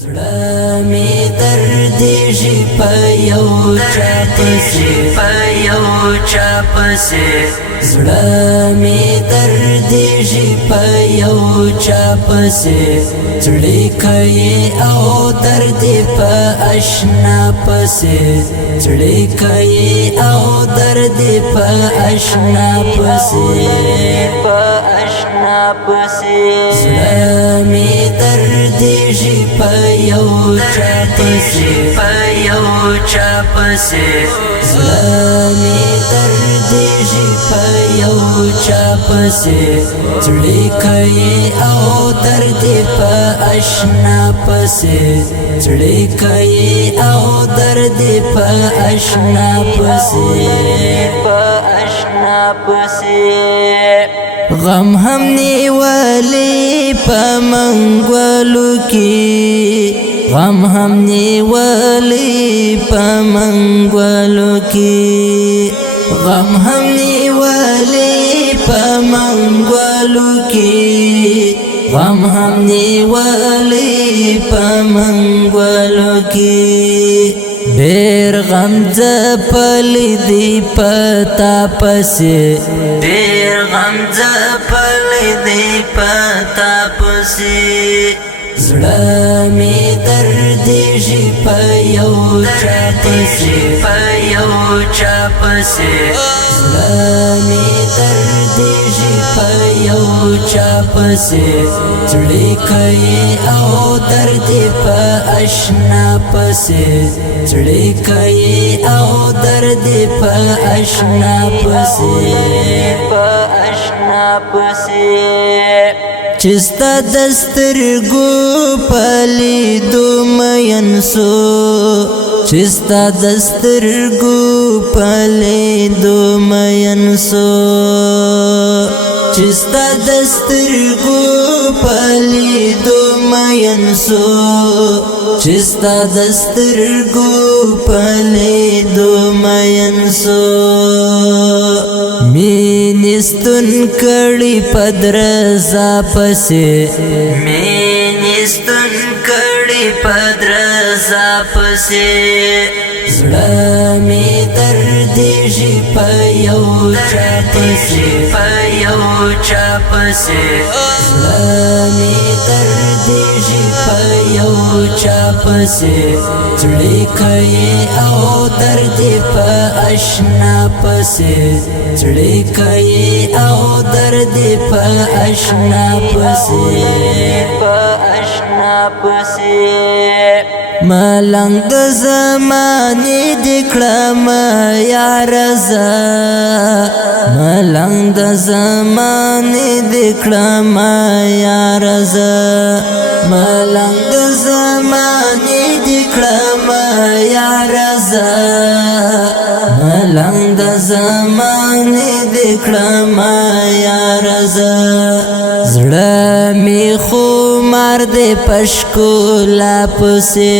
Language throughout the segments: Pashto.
زړه می دردیږي په یو چا پسې زړه می دردیږي په یو چا پسې زړه کوي او درد په آشنا پسې زړه کوي او درد په آشنا پسې زړه می دردیږي په یو چا پسې زړه می دردیږي په یو چا پسې زړه کوي او درد په آشنا پسې زړه کوي او درد په آشنا پسې غم هم نیولی پا منگولو کی غم هم نیولی پا منگولو کی غم هم نیولی پا منگولو کی غم هم نیولی پا منگولو کی دیر غم زپلی دی پتا پسی دیر غم زپلی دی پتا پسی زړه می دردیږي په یو چا پسې زړه می دردیږي په یو چا پسې زړه کوي او درد په آشنا پسې زړه کوي او درد په آشنا پسې چستا دسترگو پلی دو مینسو چستا دسترگو پلی دو مینسو چستا دسترگو پلی دو مینسو چستا دسترگو پلی دو مینسو مینستون کڑی پدرزا پسی مینستون کڑی پدرزا پسی زړه می دردیږي په یو چا پسې زړه می دردیږي په یو چا پسې زړه کوي او درد په آشنا پسې زړه کوي او درد په آشنا پسې ملنګ د زمانې دکړم یار زه ملنګ د زمانې دکړم یار زه ملنګ د زمانې دکړم یار زه ملنګ د زمانې دکړم یار زه زړه می خو مار دې پشکولا پسې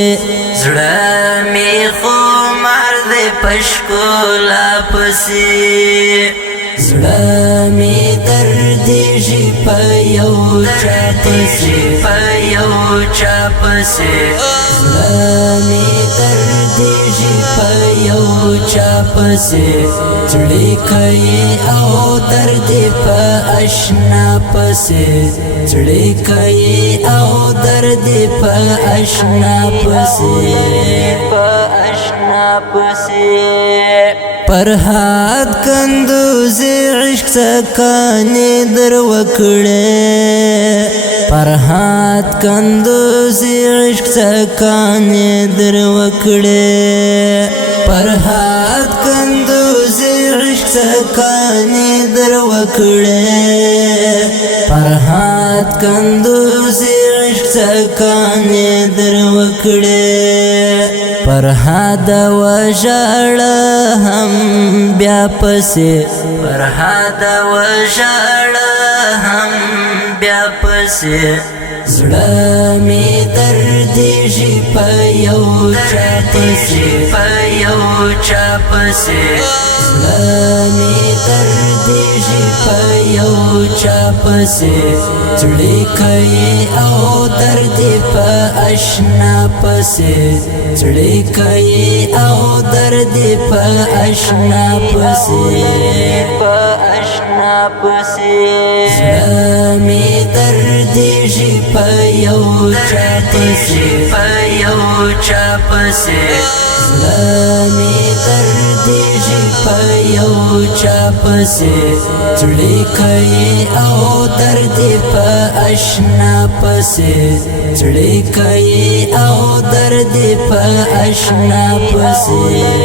زړه می خو مار دې پشکولا پسې زړه می دردیږي په یو چا پسې زړه می دردیږي په یو چا پسې زړه کوي او درد په آشنا پسې زړه کوي او درد په آشنا پسې پرهاد کندوزی عشق سکانی در وکڑے پرهاد کندوزی عشق سکانی در وکڑے پرهاد کندوزی عشق سکانی در وکڑے پرهاد کندوزی عشق سکانی در وکڑے پرهاد وژړه هم بیا پسې پرهاد وژړه هم بیا پسې زړه می دردیږي په یو چا پسې زړه می دردیږي په یو چا پسې زړه کوي او درد په آشنا پسې زړه کوي او درد په آشنا پسې زړه می دردیږي په یو چا پسې زړه می دردیږي په یو چا پسې زړه کوي او درد په آشنا پسې زړه کوي او درد په آشنا پسې